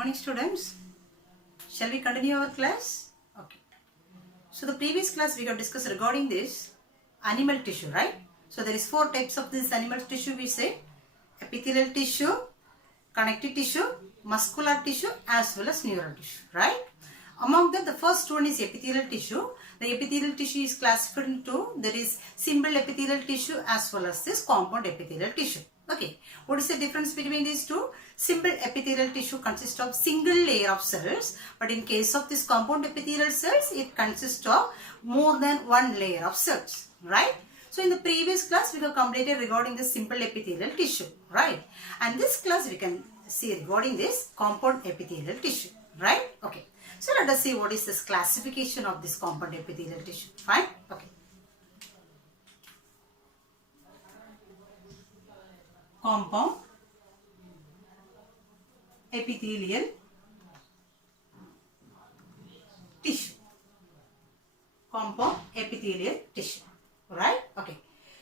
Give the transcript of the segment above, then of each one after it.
morning, students. Shall we continue our class? Okay. So the previous class we have discussed regarding this animal tissue, right? So there is 4 types of this animal tissue we say. Epithelial tissue, connective tissue, muscular tissue as well as neural tissue, right? Among them, the first one is epithelial tissue. The epithelial tissue is classified into, there is simple epithelial tissue as well as this compound epithelial tissue. Okay, what is the difference between these two? Simple epithelial tissue consists of single layer of cells, but in case of this compound epithelial cells, it consists of more than one layer of cells, right? So in the previous class, we have completed regarding the simple epithelial tissue, right? And this class we can see regarding this compound epithelial tissue, right? Okay. So let us see what is this classification of this compound epithelial tissue. Fine? Okay. Compound epithelial tissue. Compound epithelial tissue. Right? Okay.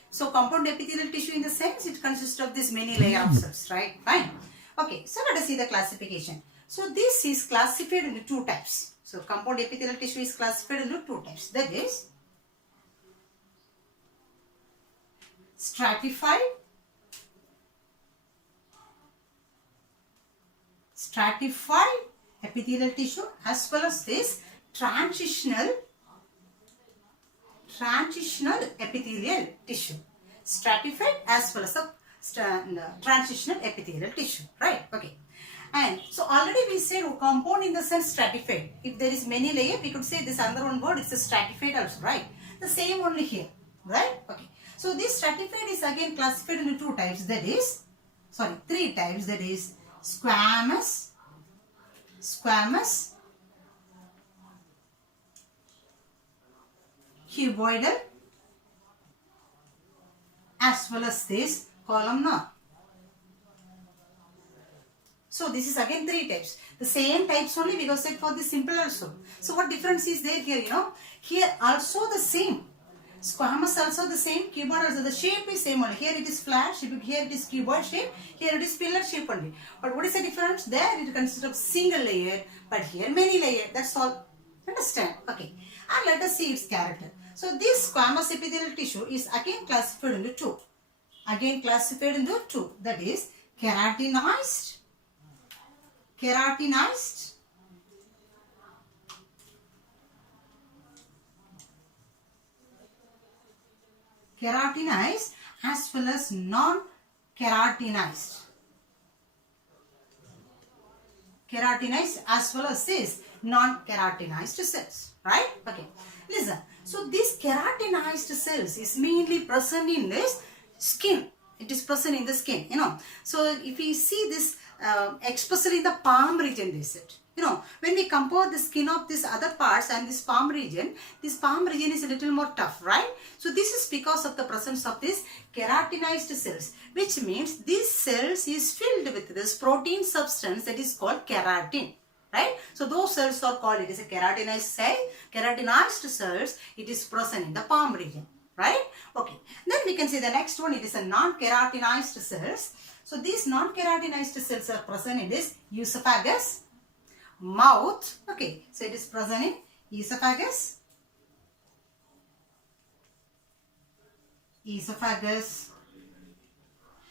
So compound epithelial tissue in the sense it consists of this many layer of cells. Right? Fine. Okay. So let us see the classification. So this is classified into 2 types. So compound epithelial tissue is classified into 2 types. That is stratified epithelial tissue as well as this transitional epithelial tissue. Stratified as well as the transitional epithelial tissue. Right? Okay. And so already we said compound in the sense stratified. If there is many layer, we could say this another one word is a stratified also, right? The same only here, right? Okay. So this stratified is again classified into 2 types. That is, 3 types. That is squamous, cuboidal, as well as this columnar. So this is again 3 types. The same types only we have said for the simple also. So what difference is there here, Here also the same. Squamous also the same. Cuboid also the shape is same only. Here it is flat shape, here it is cuboid shape, here it is pillar shape only. But what is the difference? There it consists of single layer, but here many layer. That's all. Understand? Okay. And let us see its character. So this squamous epithelial tissue is again classified into 2. That is keratinized as well as non-keratinized. Keratinized as well as this non-keratinized cells. Right? Okay. Listen. So these keratinized cells is mainly present in this skin. It is present in the skin, So if we see this, especially in the palm region, they said. When we compare the skin of these other parts and this palm region is a little more tough, right? So this is because of the presence of these keratinized cells, which means these cells is filled with this protein substance that is called keratin, right? So those cells are called, it is a keratinized cell, keratinized cells, it is present in the palm region, right? Okay. Then we can see the next one, it is a non-keratinized cells. So these non-keratinized cells are present in this esophagus, mouth. Okay. So it is present in esophagus,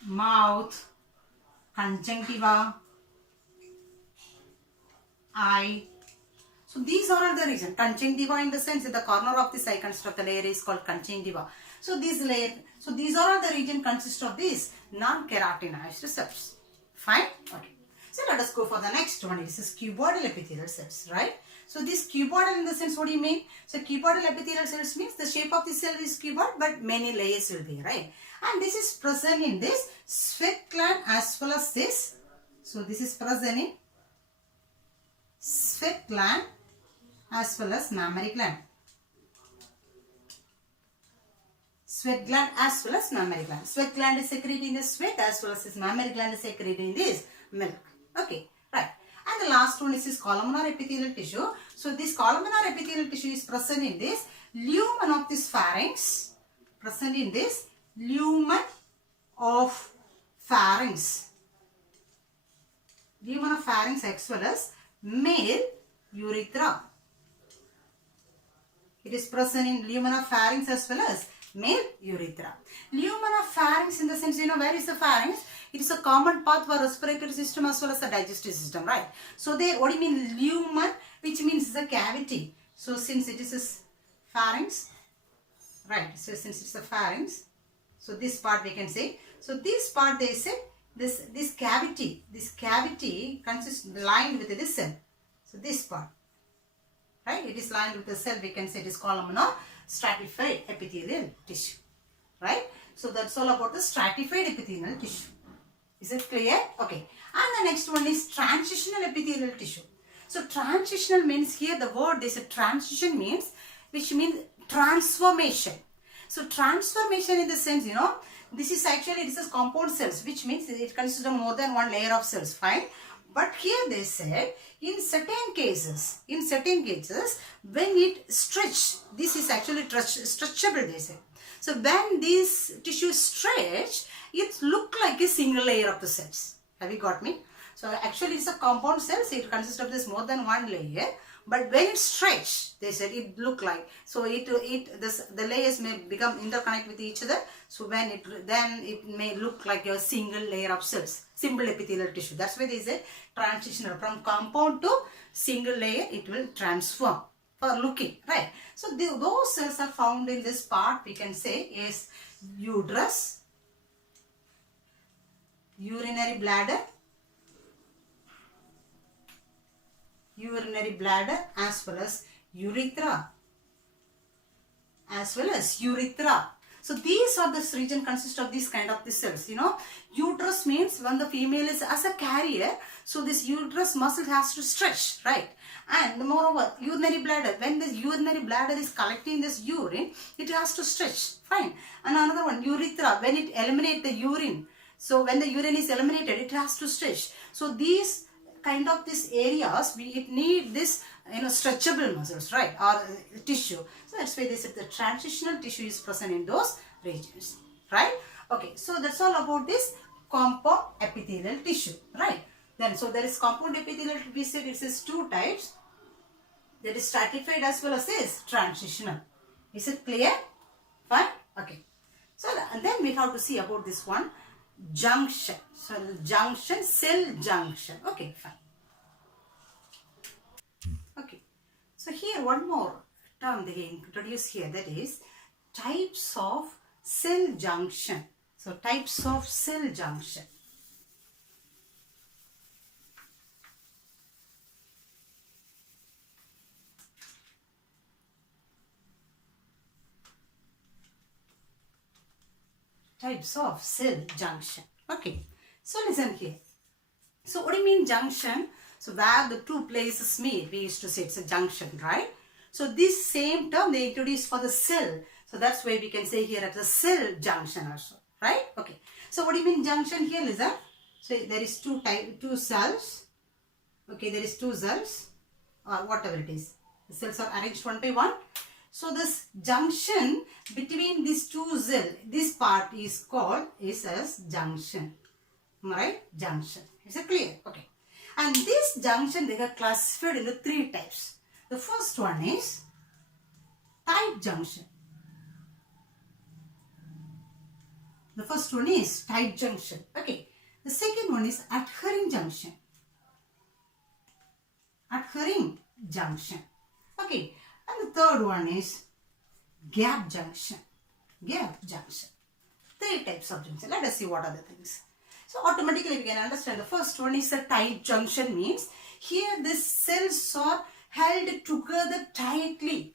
mouth, conjunctiva, eye. So these are all the region. Conjunctiva in the sense in the corner of this eye consists of the layer is called conjunctiva. So these are all the region consist of these non-keratinized cells. Fine? Okay. So let us go for the next one. This is cuboidal epithelial cells, right? So this cuboidal in the sense, what do you mean? So cuboidal epithelial cells means the shape of the cell is cuboid, but many layers will be, right? And this is present in this sweat gland as well as this. So this is present in sweat gland as well as mammary gland. Sweat gland as well as mammary gland. Sweat gland is secreting the sweat as well as this mammary gland is secreting this milk. Okay, right. And the last one is this columnar epithelial tissue. So this columnar epithelial tissue is present in this lumen of this pharynx. Lumen of pharynx. luminopharynx as well as male urethra. It is present in luminopharynx as well as male urethra. Luminopharynx in the sense, where is the pharynx? It is a common path for respiratory system as well as the digestive system, right? So there, what do you mean lumen, which means the cavity. So since it is a pharynx, right? So since it's a pharynx, so this part we can say. So this part they say, this cavity consists lined with this cell. So this part. Right? It is lined with the cell. We can say it is columnar stratified epithelial tissue. Right? So that's all about the stratified epithelial tissue. Is it clear? Okay. And the next one is transitional epithelial tissue. So transitional means here the word is a transition means, which means transformation. So transformation in the sense, this is actually, this is compound cells, which means it consists of more than one layer of cells. Fine. But here they said, in certain cases, when it stretch, this is actually stretchable, they say. So when these tissues stretch, it look like a single layer of the cells. Have you got me? So actually it's a compound cells, it consists of this more than one layer. But when it stretch, they said it look like, so the layers may become interconnect with each other. So when then it may look like a single layer of cells, simple epithelial tissue. That's why they said transitional, from compound to single layer, it will transform for looking, right? So those cells are found in this part, we can say is uterus, urinary bladder as well as urethra. So these are this region consist of these kind of the cells. Uterus means when the female is as a carrier, so this uterus muscle has to stretch, right? And moreover, urinary bladder, when this urinary bladder is collecting this urine, it has to stretch, fine. And another one, urethra, when it eliminates the urine, so when the urine is eliminated, it has to stretch. So these kind of these areas, it need this stretchable muscles, right, or tissue. So that's why they said the transitional tissue is present in those regions, right? Okay, so that's all about this compound epithelial tissue, right? Then so there is compound epithelial, we said it is two types. There is stratified as well as is transitional. Is it clear? Fine. Okay. So and then we have to see about this one, junction. So junction, cell junction. Okay, fine. Okay. So here one more term they introduce here, that is types of cell junction. So types of cell junction. Types of cell junction. Okay. So listen here. So what do you mean junction? So where the two places meet, we used to say it's a junction, right? So this same term they introduced for the cell. So that's why we can say here at the cell junction also, right? Okay. So what do you mean junction here, listen? So there is two cells. Okay, there is two cells or whatever it is. The cells are arranged one by one. So this junction between these two cells, this part is called as junction. Right? Junction. Is it clear? Okay. And this junction they are classified into three types. The first one is tight junction. The first one is tight junction. Okay. The second one is adhering junction. Adhering junction. Okay. And the third one is gap junction. Gap junction. Three types of junction. Let us see what are the things. So automatically we can understand the first one is a tight junction, means here these cells are held together tightly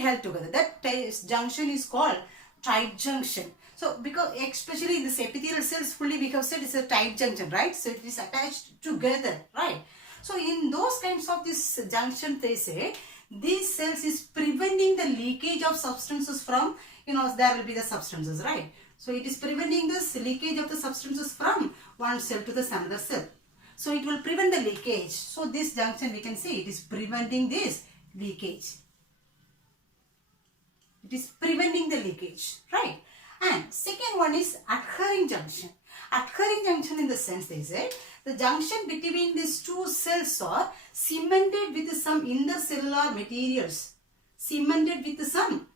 held together. That junction is called tight junction. So because especially this epithelial cells fully we have said it's a tight junction, right? So it is attached together, right? So in those kinds of this junction they say these cells is preventing the leakage of substances from, there will be the substances, right? So it is preventing this leakage of the substances from one cell to the another cell. So it will prevent the leakage. So this junction we can say it is preventing this leakage. It is preventing the leakage, right? And second one is adhering junction. Adhering junction in the sense they said, the junction between these two cells are cemented with some intercellular materials. Cemented with some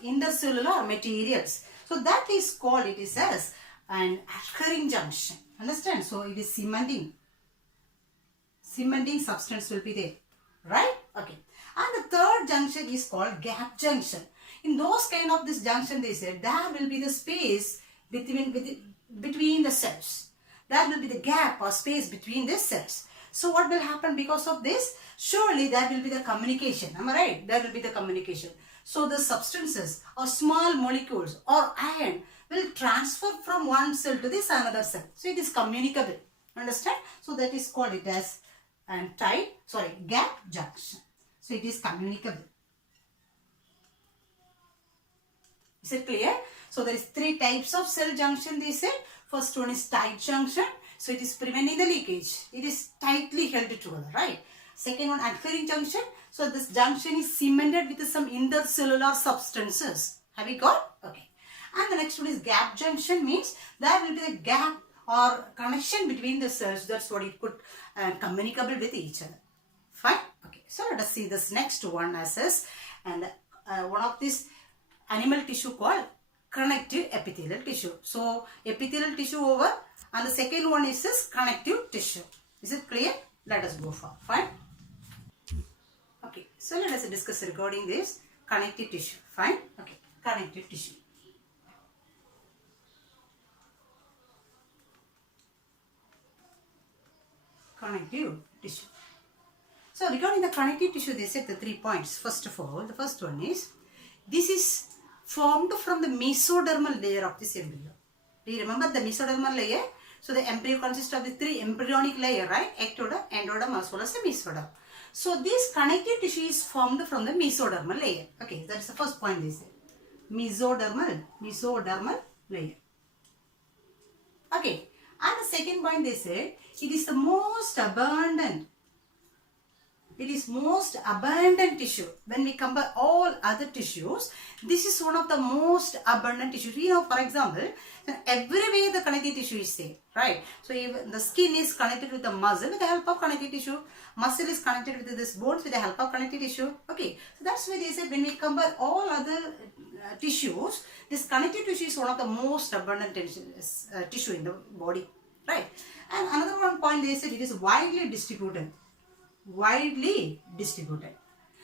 intercellular materials. So that is called, it is as an adhering junction. Understand? So it is cementing substance will be there, right? Okay. And the third junction is called gap junction. In those kind of this junction, they said there will be the space between the cells. There will be the gap or space between the cells. So what will happen because of this? Surely there will be the communication. Am I right? There will be the communication. So the substances or small molecules or ion will transfer from one cell to this another cell. So it is communicable. Understand? So that is called it as gap junction. So it is communicable. Is it clear? So there is 3 types of cell junction they said. First one is tight junction. So it is preventing the leakage. It is tightly held together, right? Second one, adhering junction. So this junction is cemented with some intercellular substances. Have you got? Okay. And the next one is gap junction, means there will be a gap or connection between the cells. That's what it could communicable with each other. Fine. Okay. So let us see this next one as is, and one of this animal tissue called connective epithelial tissue. So epithelial tissue over, and the second one is this connective tissue. Is it clear? Let us go for. Fine. Okay. So let us discuss regarding this connective tissue. Fine. Okay. Connective tissue. Connective tissue. So regarding the connective tissue, they said the 3 points. First of all, the first one is, this is formed from the mesodermal layer of this embryo. Do you remember the mesodermal layer? So the embryo consists of the 3 embryonic layer, right? Ectoderm, endoderm as well as the mesoderm. So this connective tissue is formed from the mesodermal layer. Okay, that is the first point they say. Mesodermal layer. Okay, and the second point they say, it is the most abundant. It is most abundant tissue. When we compare all other tissues, this is one of the most abundant tissues. You know, for example, everywhere the connective tissue is there, right? So if the skin is connected with the muscle with the help of connective tissue. Muscle is connected with this bones with the help of connective tissue. Okay, so that's why they said when we compare all other tissues, this connective tissue is one of the most abundant tissue in the body, right? And another one point they said, it is widely distributed. Widely distributed.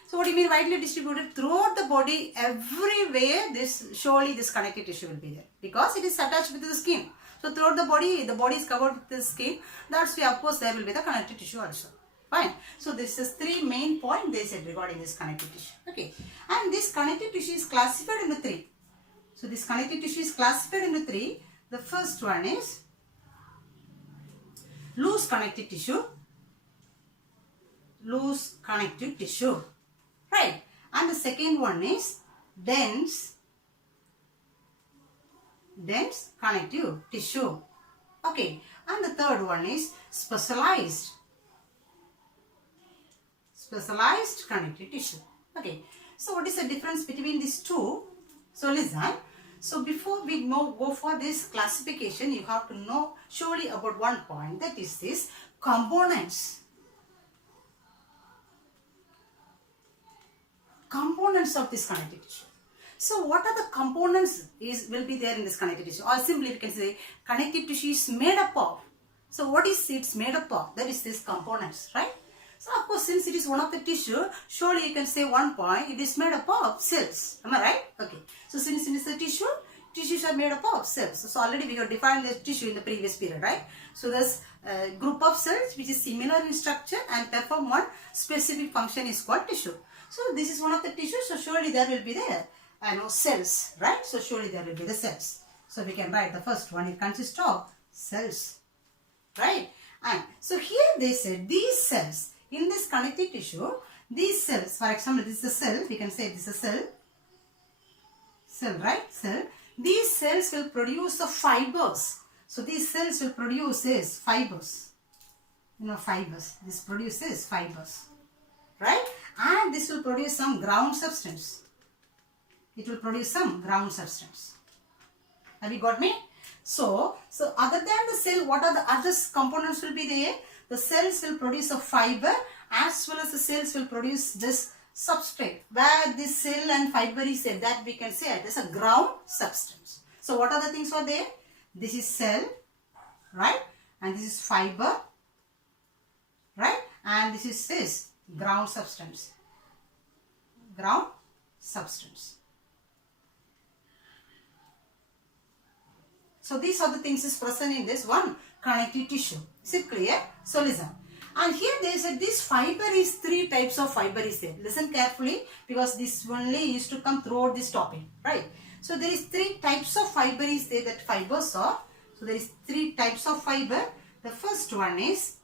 So what do you mean widely distributed? Throughout the body, everywhere surely this connective tissue will be there, because it is attached with the skin. So throughout the body is covered with the skin. That's why of course there will be the connective tissue also. Fine. So this is 3 main points they said regarding this connective tissue. Okay. And this connective tissue is classified into 3. So this connective tissue is classified into 3. The first one is loose connective tissue. Loose connective tissue, right? And the second one is dense connective tissue. Okay. And the third one is specialized connective tissue. Okay. So what is the difference between these two? So listen. So before we go for this classification, you have to know surely about one point, that is this components of this connective tissue. So what are the components will be there in this connective tissue? Or simply we can say connective tissue is made up of. So what is it's made up of? That is this components, right? So of course, since it is one of the tissue, surely you can say one point, it is made up of cells. Am I right? Okay. So since it is a tissue, tissues are made up of cells. So already we have defined the tissue in the previous period, right? So there's a group of cells which is similar in structure and perform one specific function is called tissue. So this is one of the tissues, so surely there will be there, cells, right? So surely there will be the cells. So we can write the first one, it consists of cells, right? And so here they said these cells, in this connective tissue, these cells, for example, this is a cell, we can say this is a cell, right? Cell. These cells will produce the fibers. So these cells will produce this fibers, fibers. This produces fibers, right? And this will produce some ground substance. It will produce some ground substance. Have you got me? So other than the cell, what are the other components will be there? The cells will produce a fiber as well as the cells will produce this substrate. Where this cell and fiber is there, that we can say it is a ground substance. So what are the things are there? This is cell, right? And this is fiber, right? And this is ground substance. Ground substance. So these are the things is present in this one connective tissue. Is it clear? So listen. And here they said this fiber is 3 types of fiber is there. Listen carefully because this only used to come throughout this topic, right? So there is 3 types of fiber is there that fibers are. So there is 3 types of fiber. The first one is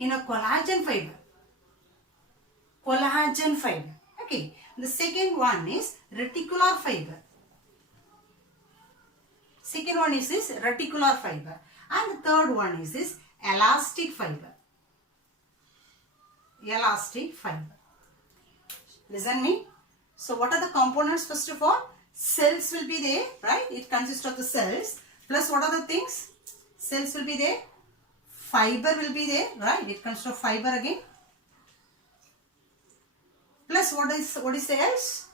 in a collagen fiber. Collagen fiber. Okay. The second one is reticular fiber. Second one is this reticular fiber. And the third one is this elastic fiber. Elastic fiber. Listen me. So what are the components first of all? Cells will be there, right? It consists of the cells. Plus what are the things? Cells will be there. Fiber will be there, right? It consists of fiber again. Plus what is the else?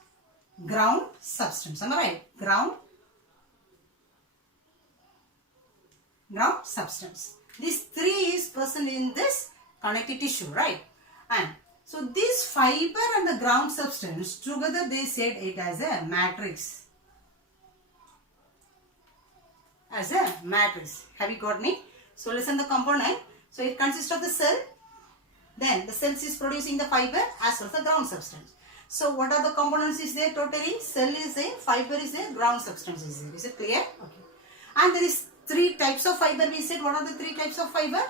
Ground substance. Am I right? Ground substance. These 3 is present in this connective tissue, right? And so this fiber and the ground substance together they said it as a matrix. As a matrix. Have you got me? So listen the component. So it consists of the cell. Then the cells is producing the fiber as well as the ground substance. So what are the components is there totally? Cell is there, fiber is there, ground substance is there. Is it clear? Okay. And there is 3 types of fiber we said. What are the 3 types of fiber?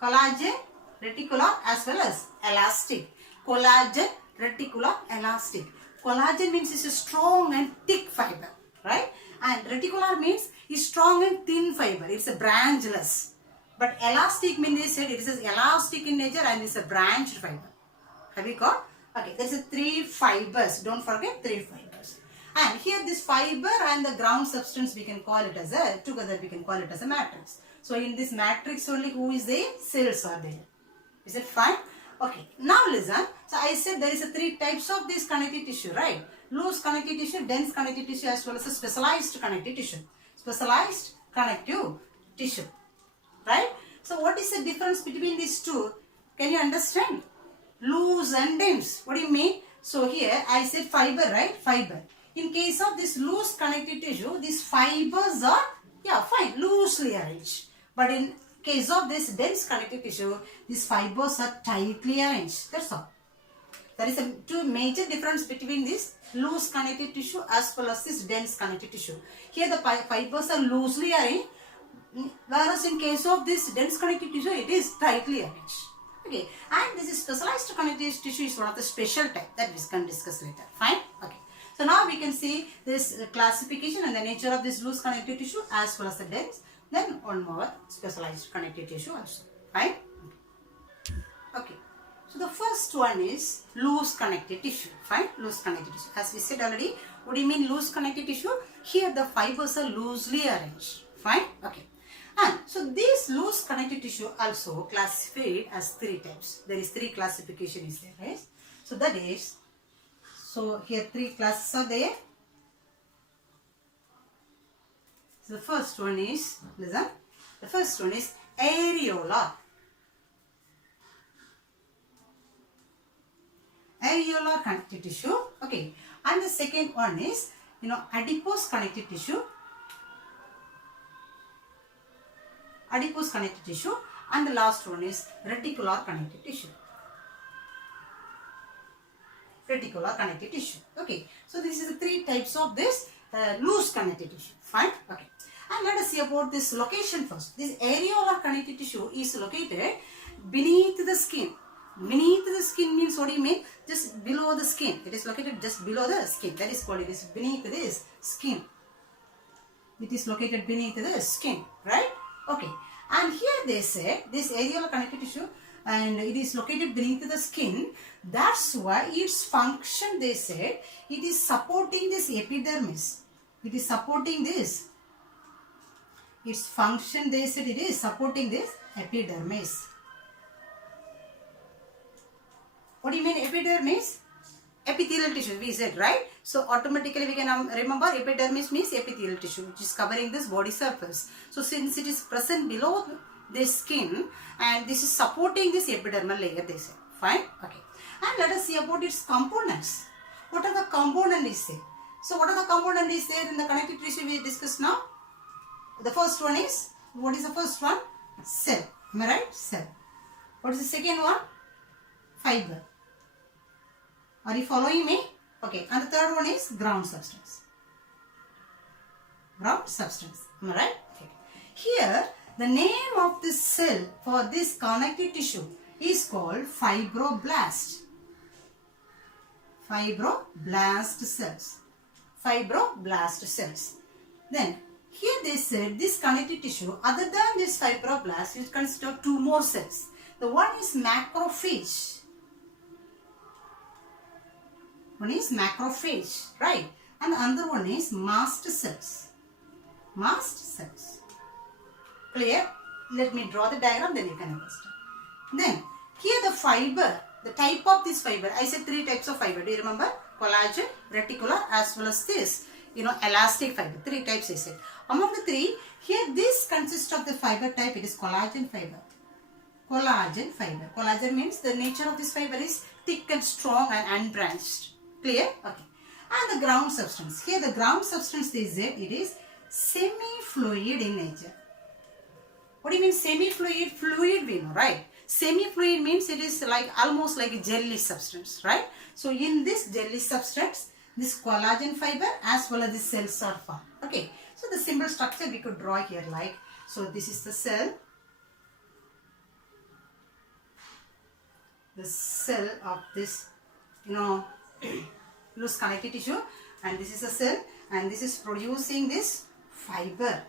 Collagen, reticular as well as elastic. Collagen, reticular, elastic. Collagen means it's a strong and thick fiber, right? And reticular means it's strong and thin fiber. It's a branchless. But elastic means they said it is elastic in nature and it's a branched fiber. Have you got? Okay, there's a 3 fibers. Don't forget 3 fibers. And here this fiber and the ground substance we can call it as a, together we can call it as a matrix. So in this matrix only who is there? Cells are there. Is it fine? Okay, now listen. So I said there is a 3 types of this connective tissue, right? Loose connective tissue, dense connective tissue as well as a specialized connective tissue. Specialized connective tissue, right? So what is the difference between these 2? Can you understand? Loose and dense. What do you mean? So here I said fiber, right? Fiber. In case of this loose connective tissue, these fibers are, fine, loosely arranged. But in case of this dense connective tissue, these fibers are tightly arranged. That's all. There is a 2 major difference between this loose connective tissue as well as this dense connective tissue. Here the fibers are loosely arranged, whereas in case of this dense connective tissue, it is tightly arranged. Okay, and this is specialized connective tissue is one of the special type that we can discuss later. Fine? Okay. So now we can see this classification and the nature of this loose connective tissue as well as the dense. Then one more specialized connective tissue also. Fine? Okay. So the first one is loose connective tissue. Fine? Loose connective tissue. As we said already, what do you mean loose connective tissue? Here the fibers are loosely arranged. Fine? Okay. And so this loose connective tissue also classified as 3 types. There is 3 classification is there, right? So that is, so here 3 classes are there. So the first one is, listen, the first one is areolar. Areolar connective tissue. Okay. And the second one is, adipose connective tissue. Adipose connective tissue. And the last one is reticular connective tissue. Reticular connective tissue. Okay. So this is the 3 types of this loose connective tissue. Fine. Okay. And let us see about this location first. This areolar connective tissue is located beneath the skin. Beneath the skin means what do you mean? Just below the skin. It is located just below the skin. That is called, it is beneath this skin. It is located beneath the skin. Right? Okay. And here they say this areolar connective tissue and it is located beneath the skin. That's why its function, they said, it is supporting this epidermis. It is supporting this its function, they said it is supporting this epidermis. What do you mean epidermis? Epithelial tissue, we said, right? So automatically we can remember epidermis means epithelial tissue, which is covering this body surface. So since it is present below the skin and this is supporting this epidermal layer, they say. Fine? Okay. And let us see about its components. What are the components? So what are the components there in the connective tissue we discussed now? The first one is, what is the first one? Cell. Am I right? Cell. What is the second one? Fiber. Are you following me? Okay. And the third one is ground substance. Ground substance. Am I right? Okay. Here, the name of this cell for this connective tissue is called fibroblast. Fibroblast cells. Fibroblast cells. Then, here they said this connective tissue, other than this fibroblast, it consists of two more cells. The one is macrophage. One is macrophage, right? And the other one is mast cells. Mast cells. Clear? Let me draw the diagram, then you can understand. Then, here the fiber, the type of this fiber, I said three types of fiber. Do you remember? Collagen, reticular, as well as this, elastic fiber. Three types I said. Among the three, here this consists of the fiber type. It is collagen fiber. Collagen fiber. Collagen means the nature of this fiber is thick and strong and unbranched. Clear? Okay. And the ground substance. Here the ground substance they said it is semi-fluid in nature. What do you mean semi-fluid? Fluid we know, right? Semi-fluid means it is like almost like a jelly substance, right? So in this jelly substance, this collagen fiber as well as the cells are formed. Okay. So the simple structure we could draw here like, so this is the cell. The cell of this, loose connective tissue, and this is a cell and this is producing this fiber.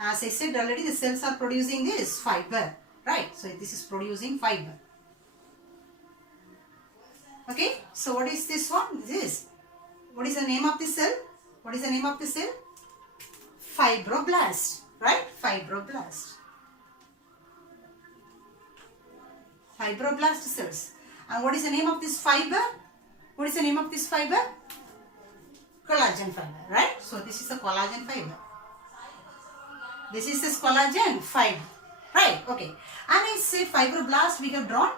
As I said already, the cells are producing this fiber, right? So this is producing fiber. Okay, so what is this one? This is, what is the name of this cell? What is the name of this cell? Fibroblast, right? Fibroblast. Fibroblast cells. And what is the name of this fiber? What is the name of this fiber? Collagen fiber, right? So this is a collagen fiber. This is this collagen fiber, right? Okay. And I said fibroblast we have drawn.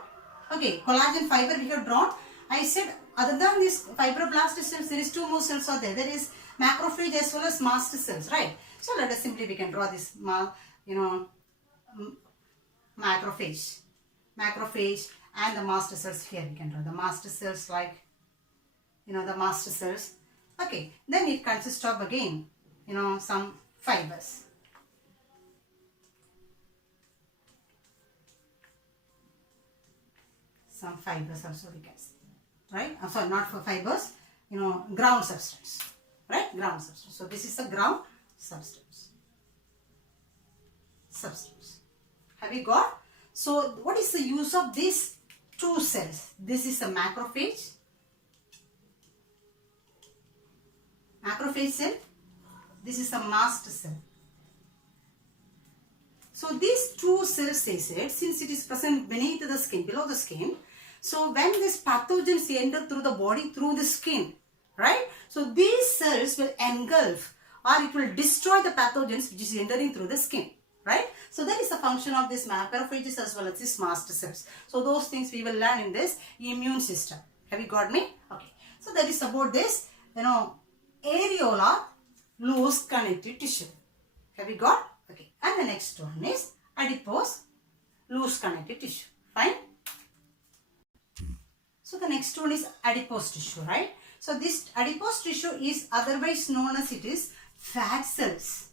Okay, collagen fiber we have drawn. I said other than this fibroblast cells, there is two more cells are there. There is macrophage as well as mast cells, right? So let us simply we can draw this, macrophage. Macrophage and the mast cells here we can draw. The mast cells like, the mast cells. Okay, then it consists of again, some fibers. Some fibers also we can see, right? I'm sorry, not for fibers, ground substance, right? Ground substance. So this is the ground substance. Have you got? So what is the use of these two cells? This is a macrophage. Macrophage cell. This is a mast cell. So these two cells, they said, since it is present beneath the skin, below the skin, so when these pathogens enter through the body, through the skin, right? So these cells will engulf or it will destroy the pathogens which is entering through the skin, right? So that is the function of this macrophages as well as these mast cells. So those things we will learn in this immune system. Have you got me? Okay. So that is about this, areolar loose connective tissue. Have you got? Okay. And the next one is adipose loose connective tissue. Fine. So the next one is adipose tissue, right? So this adipose tissue is otherwise known as it is fat cells.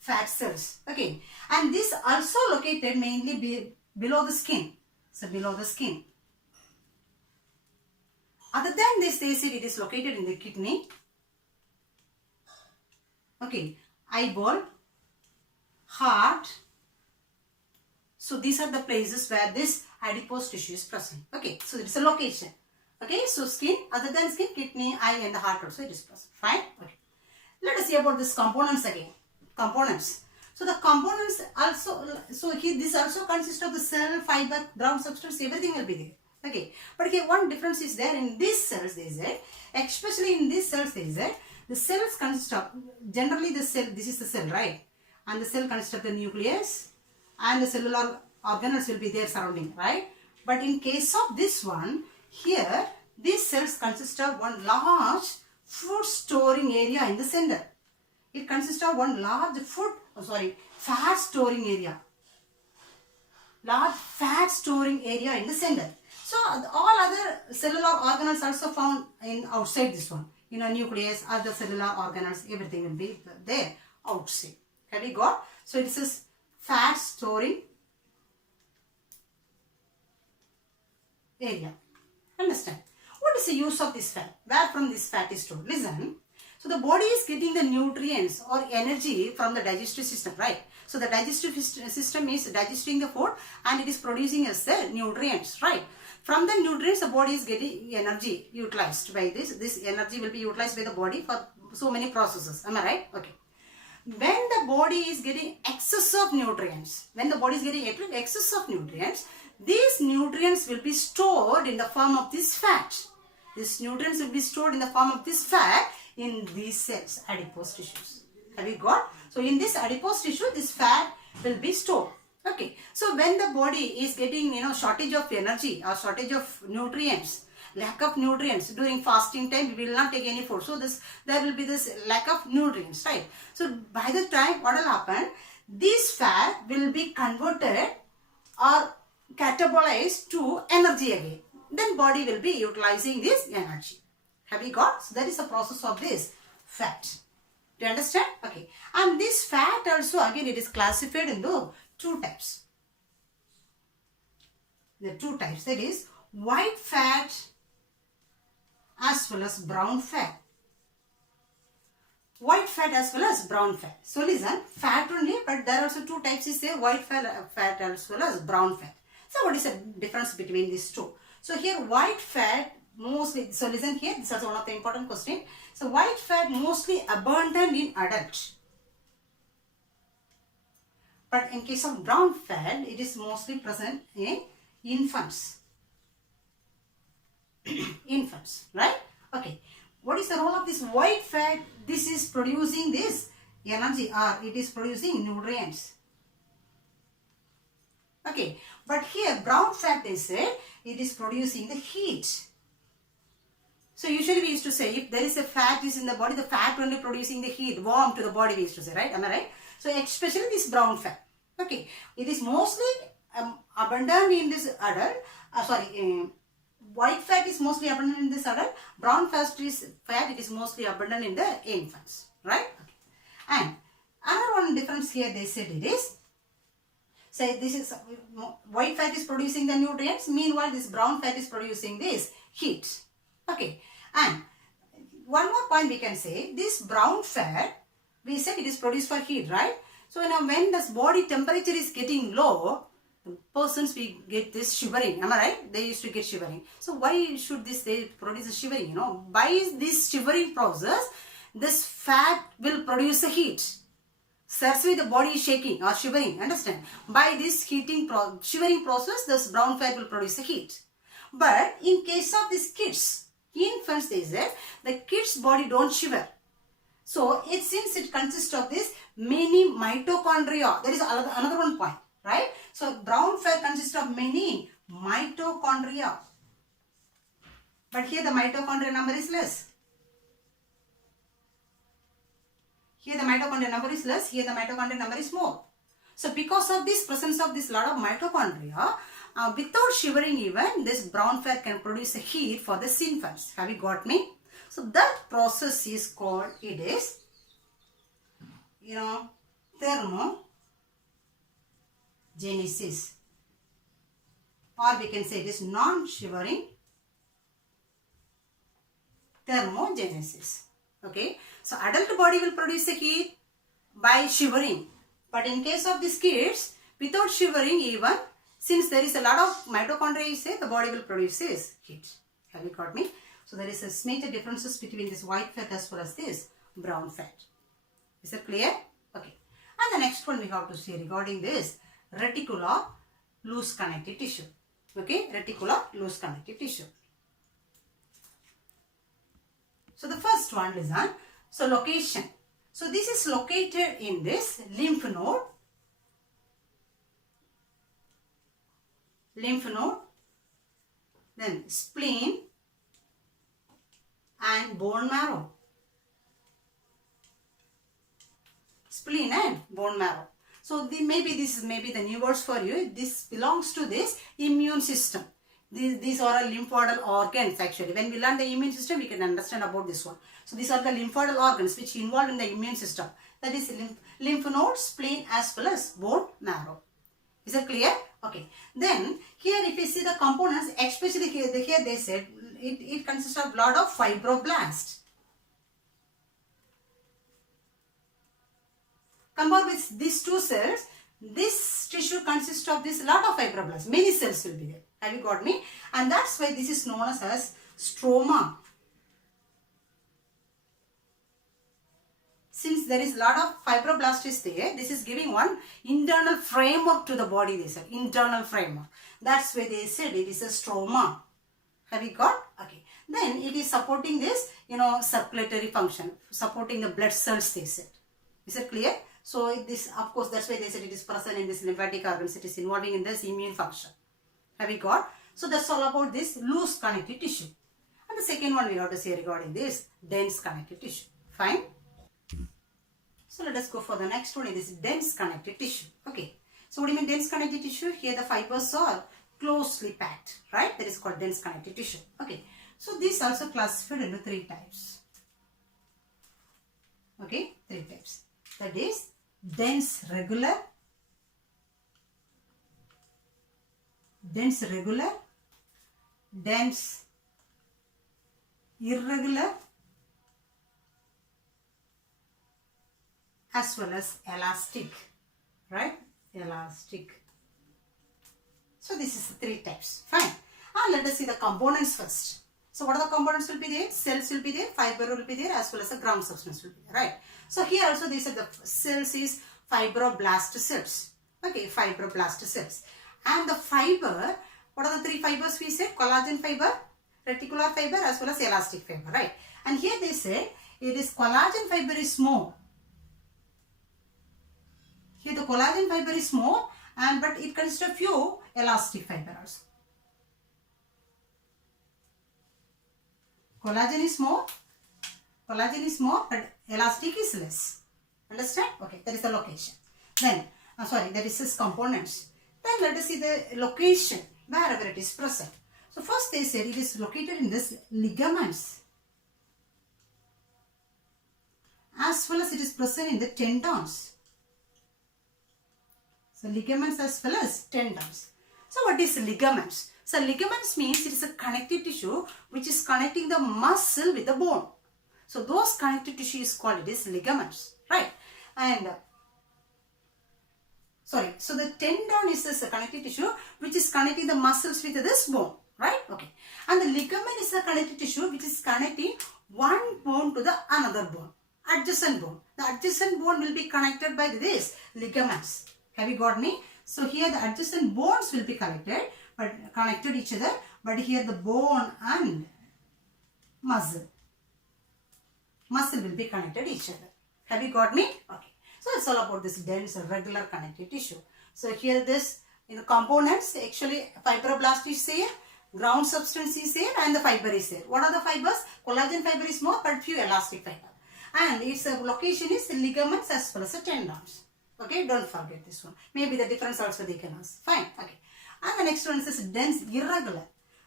Fat cells. Okay. And this also located mainly below the skin. So below the skin. Other than this, they said it is located in the kidney. Okay. Eyeball. Heart. So these are the places where this adipose tissue is present. Okay. So it's a location. Okay. So skin, other than skin, kidney, eye and the heart also it is present. Fine. Okay. Let us see about these components again. Components. So the components also, this also consists of the cell, fiber, ground substance, everything will be there. Okay, but here one difference is there in these cells, they said, especially in these cells, they said, the cells consist of, generally the cell, this is the cell, right? And the cell consists of the nucleus and the cellular organelles will be there surrounding, right? But in case of this one, here, these cells consist of one large food storing area in the center. It consists of one large fat storing area. Large fat storing area in the center. So all other cellular organelles also found in outside this one. In a nucleus, other cellular organelles, everything will be there outside. Have we got? So it is fat storing area. Understand? What is the use of this fat? Where from this fat is stored? Listen. So the body is getting the nutrients or energy from the digestive system, right? So the digestive system is digesting the food and it is producing as the nutrients, right? From the nutrients, the body is getting energy utilized by this. This energy will be utilized by the body for so many processes. Am I right? Okay. When the body is getting excess of nutrients, these nutrients will be stored in the form of this fat. These nutrients will be stored in the form of this fat in these cells, adipose tissues. Have you got? So in this adipose tissue, this fat will be stored. Okay. So when the body is getting, shortage of energy or shortage of nutrients, lack of nutrients during fasting time, we will not take any food. So there will be this lack of nutrients, right? So by the time, what will happen? This fat will be converted or catabolized to energy again. Then body will be utilizing this energy. Have you got? So that is the process of this fat. Do you understand? Okay. And this fat also, again, it is classified into two types. There are two types. That is white fat as well as brown fat. White fat as well as brown fat. So listen, fat only, but there are also two types is there, white fat as well as brown fat. So what is the difference between these two? So here white fat mostly, so listen here, this is one of the important questions. So white fat mostly abundant in adult. But in case of brown fat, it is mostly present in infants. Infants, right? Okay. What is the role of this white fat? This is producing this energy or it is producing nutrients. Okay. But here brown fat, they say, it is producing the heat. So usually we used to say if there is a fat is in the body, the fat only producing the heat, warm to the body, we used to say, right? Am I right? So especially this brown fat. Okay. It is mostly abundant in this adult. White fat is mostly abundant in this adult. Brown fat it is mostly abundant in the infants. Right? Okay. And another one difference here, they said it is, say this is white fat is producing the nutrients. Meanwhile, this brown fat is producing this heat. Okay. And one more point we can say, this brown fat, we said it is produced for heat, right? So now when this body temperature is getting low, persons we get this shivering. Am I right? They used to get shivering. So why should they produce a shivering? By this shivering process, this fat will produce a heat. So that's why the body is shaking or shivering. Understand? By this shivering process, this brown fat will produce a heat. But in case of these kids, infants, they said, the kids' body don't shiver. So since it consists of this many mitochondria, there is another one point, right? So brown fat consists of many mitochondria. But here the mitochondria number is less. Here the mitochondria number is less, here the mitochondria number is more. So because of this presence of this lot of mitochondria, without shivering even, this brown fat can produce a heat for the infants. Have you got me? So that process is called, it is, thermogenesis. Or we can say it is non-shivering thermogenesis. Okay. So adult body will produce the heat by shivering. But in case of these kids, without shivering even, since there is a lot of mitochondria, the body will produce this heat. Have you got me? So there is a major differences between this white fat as well as this brown fat. Is that clear? Okay. And the next one we have to see regarding this reticular loose connective tissue. Okay, reticular loose connective tissue. So the first one, listen. So location. So this is located in this lymph node, then spleen and bone marrow. Spleen and bone marrow. So maybe this is the new words for you. This belongs to this immune system. These are lymphoidal organs actually. When we learn the immune system, we can understand about this one. So these are the lymphoidal organs which involved in the immune system. That is lymph node, spleen as well as bone marrow. Is it clear? Okay. Then here if you see the components, especially here they said it consists of lot of fibroblasts. Compared with these two cells, this tissue consists of this lot of fibroblasts. Many cells will be there. Have you got me? And that's why this is known as stroma. Since there is a lot of fibroblast is there, this is giving one internal framework to the body. They said internal framework. That's why they said it is a stroma. Have you got? Okay. Then it is supporting this, circulatory function, supporting the blood cells. They said. Is it clear? So this, of course, that's why they said it is present in this lymphatic organs. It is involving in this immune function. Have you got? So that's all about this loose connective tissue. And the second one we have to say regarding this dense connective tissue. Fine. So let us go for the next one. It is dense connective tissue. Okay. So what do you mean dense connective tissue? Here the fibers are closely packed, right? That is called dense connective tissue. Okay. So these also classified into 3 types. Okay. 3 types. That is dense regular, dense irregular, as well as elastic, right? Elastic. So this is the 3 types. Fine. And let us see the components first. So what are the components will be there? Cells will be there, fiber will be there, as well as the ground substance will be there, right? So here also they said the cells is fibroblast cells. Okay, fibroblast cells. And the fiber, what are the 3 fibers we said? Collagen fiber, reticular fiber, as well as elastic fiber, right? And here they say it is collagen fiber is more. Here the collagen fiber is more, but it consists of few elastic fiber also. Collagen is more, but elastic is less. Understand? Okay, that is the location. Then, that is its components. Then let us see the location, wherever it is present. So first they said it is located in this ligaments, as well as it is present in the tendons. So ligaments as well as tendons. So what is ligaments? So ligaments means it is a connective tissue which is connecting the muscle with the bone. So those connective tissue is called it is ligaments, right? And so the tendon is this connective tissue which is connecting the muscles with this bone, right? Okay. And the ligament is a connective tissue which is connecting one bone to the another bone, adjacent bone. The adjacent bone will be connected by this ligaments. Have you got me? So here the adjacent bones will be connected each other, but here the bone and muscle will be connected each other. Have you got me? Okay. So it's all about this dense regular connective tissue. So here this in the components actually fibroblast is there, ground substance is there, and the fiber is there. What are the fibers? Collagen fiber is more, but few elastic fiber. And its location is the ligaments as well as the tendons. Okay, don't forget this one. Maybe the difference also they can ask. Fine. Okay. And the next one is dense irregular.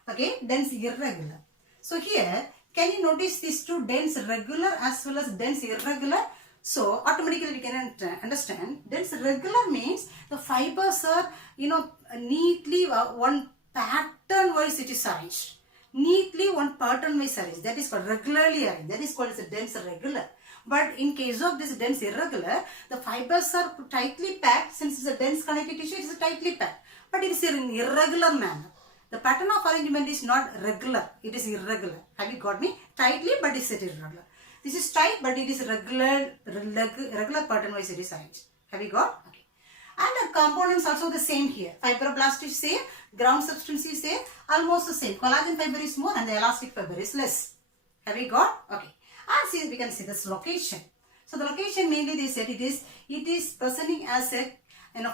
Okay, dense irregular. So here, can you notice these two, dense regular as well as dense irregular? So automatically we can understand dense regular means the fibers are neatly one pattern wise it is arranged. Neatly one pattern wise arranged. That is called regularly arranged. That is called as a dense regular. But in case of this dense irregular, the fibers are tightly packed. Since it's a dense connective tissue, it is tightly packed. But it is in irregular manner. The pattern of arrangement is not regular. It is irregular. Have you got me? Tightly, but it is irregular. This is tight, but it is regular pattern wise it is arranged. Have you got? Okay. And the components also the same here. Fibroblast is same, ground substance is same, almost the same. Collagen fiber is more and the elastic fiber is less. Have you got? Okay. And see, we can see this location. So the location mainly they said it is presenting as a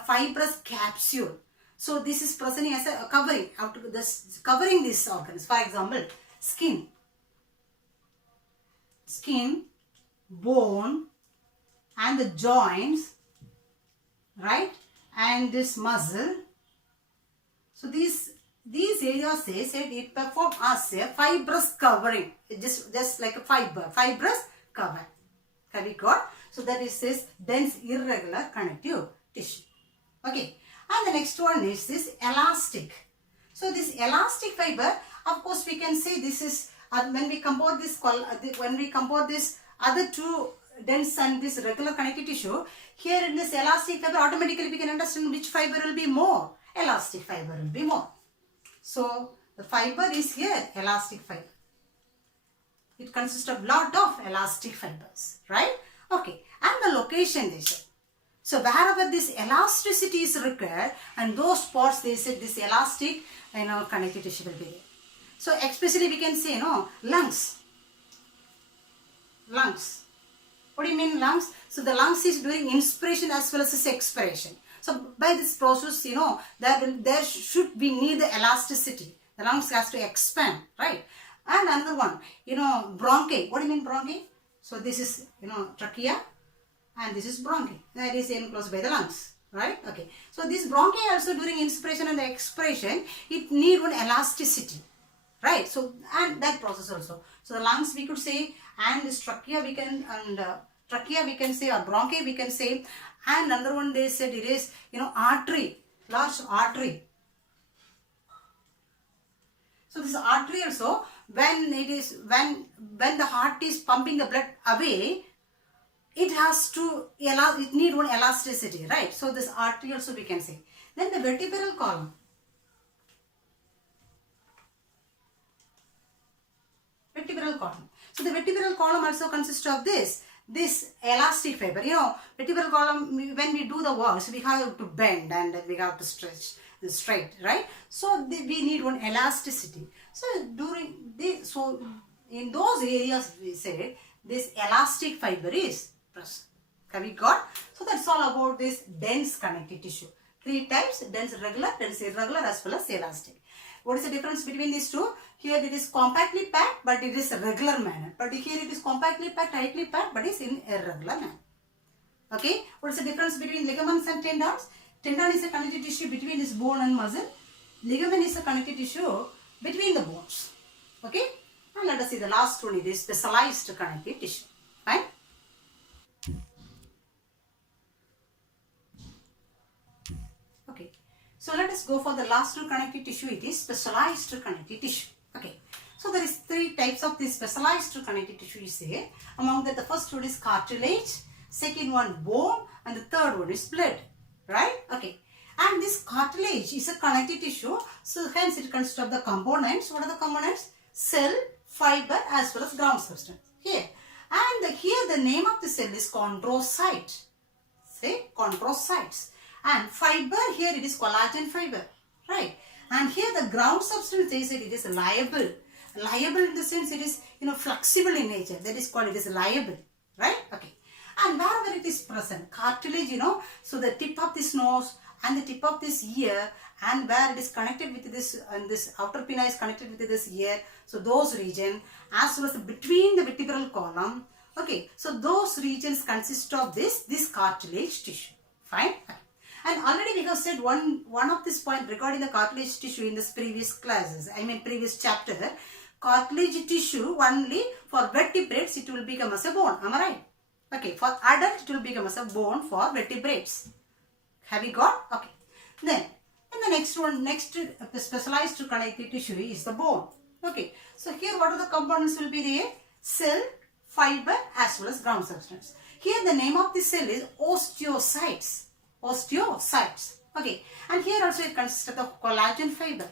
fibrous capsule. So this is presenting as a covering out to this covering these organs. For example, skin, bone, and the joints, right? And this muscle. So these areas they said it perform as a fibrous covering. It just like a fibrous cover. Have you got? So that is this dense irregular connective tissue. Okay. And the next one is this elastic. So this elastic fiber, of course, we can say this is when we compare this other two dense and this regular connective tissue. Here in this elastic fiber, automatically we can understand which fiber will be more. Elastic fiber will be more. So the fiber is here elastic fiber. It consists of lot of elastic fibers, right? Okay, and the location they said. So wherever this elasticity is required, and those spots they said this elastic connective tissue will be there. So especially we can say lungs. What do you mean lungs? So the lungs is during inspiration as well as this expiration. So by this process, there should be need the elasticity. The lungs has to expand, right? And another one, bronchi. What do you mean bronchi? So this is, trachea, and this is bronchi. That is enclosed by the lungs, right? Okay. So this bronchi also during inspiration and the expiration, it need one elasticity, right? So and that process also. So the lungs we could say, and this trachea we can say, or bronchi we can say, and another one they said it is artery, large artery. So this artery also, when the heart is pumping the blood away, it need one elasticity, right? So this artery also we can say. Then the vertebral column. So the vertebral column also consists of this elastic fiber. Vertebral column, when we do the works, we have to bend and we have to stretch straight, right? So we need one elasticity. So in those areas we say this elastic fiber is present. Have we got? So that's all about this dense connective tissue. 3 types: dense regular, dense irregular, as well as elastic. What is the difference between these two? Here it is compactly packed, but it is a regular manner. But here it is compactly packed, tightly packed, but it's in irregular manner. Okay. What is the difference between ligaments and tendons? Tendon is a connective tissue between this bone and muscle. Ligament is a connective tissue between the bones. Okay. And let us see the last one. It is specialized connective tissue. Fine. Okay. So let us go for the last two connective tissue. It is specialized connective tissue. Okay. So there is 3 types of this specialized connective tissue is there. Among that, the first one is cartilage, second one bone, and the third one is blood. Right? Okay. And this cartilage is a connective tissue. So hence it consists of the components. What are the components? Cell, fiber, as well as ground substance. Here. And here the name of the cell is chondrocyte. Say chondrocytes. And fiber, here it is collagen fiber. Right? And here the ground substance, they said it is liable. Liable in the sense it is flexible in nature. That is called it is liable. Right? Okay. And wherever it is present, cartilage, so the tip of this nose and the tip of this ear, and where it is connected with this, and this outer pinna is connected with this ear, so those regions, as well as between the vertebral column, okay, so those regions consist of this cartilage tissue. Fine. And already we have said one of this point regarding the cartilage tissue in this previous classes, previous chapter. Cartilage tissue only for vertebrates it will become as a bone. Am I right? Okay, for adult it will become as a bone for vertebrates. Have you got? Okay. Then the next specialized connective tissue is the bone. Okay. So here what are the components will be there? Cell, fiber, as well as ground substance. Here the name of the cell is osteocytes. Osteocytes. Okay. And here also it consists of the collagen fiber.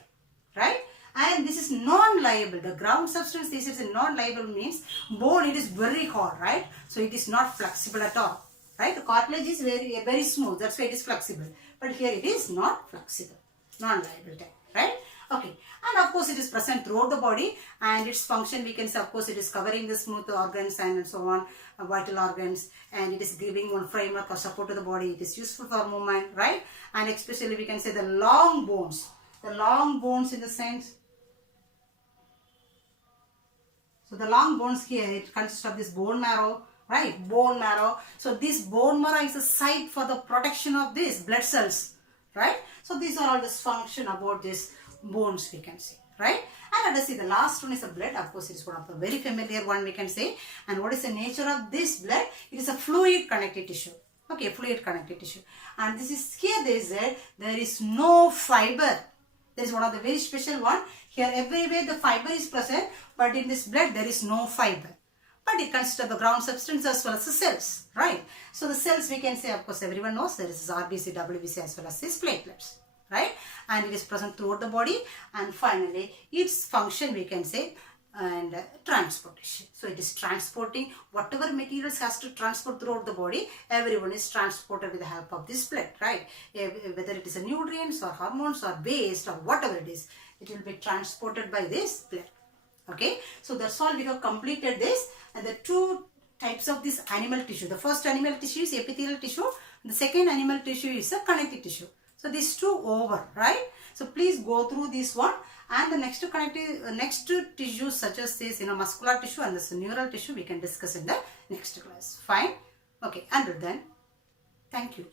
Right? And this is non-liable. The ground substance, this is a non-liable means bone, it is very hard, right? So it is not flexible at all. right? The cartilage is very smooth, that's why it is flexible. But here it is not flexible, non-liable type, right? Okay, and of course it is present throughout the body, and its function we can say, of course, it is covering the smooth organs and so on, vital organs, and it is giving one framework or support to the body. It is useful for movement, right? And especially we can say the long bones in the sense. So the long bones here, it consists of this bone marrow, right? Bone marrow. So this bone marrow is a site for the protection of these blood cells, right? So these are all this function about this bones we can say, right? And let us see, the last one is the blood. Of course, it is one of the very familiar one we can say. And what is the nature of this blood? It is a fluid connective tissue. Okay, fluid connective tissue. And this is here they said there is no fiber. There is one of the very special one. Here everywhere the fiber is present, but in this blood there is no fiber. But it consists of the ground substance as well as the cells, right? So the cells we can say, of course, everyone knows there is RBC, WBC as well as these platelets, right? And it is present throughout the body. And finally, its function we can say, and transportation. So it is transporting whatever materials has to transport throughout the body. Everyone is transported with the help of this blood, right? Whether it is a nutrients or hormones or waste or whatever it is, it will be transported by this blood. Okay, so that's all. We have completed this, and the two types of this animal tissue. The first animal tissue is epithelial tissue. The second animal tissue is a connective tissue. So these two over, right? So please go through this one, and the next tissues such as this, muscular tissue and this neural tissue we can discuss in the next class. Fine. Okay. Until then, thank you.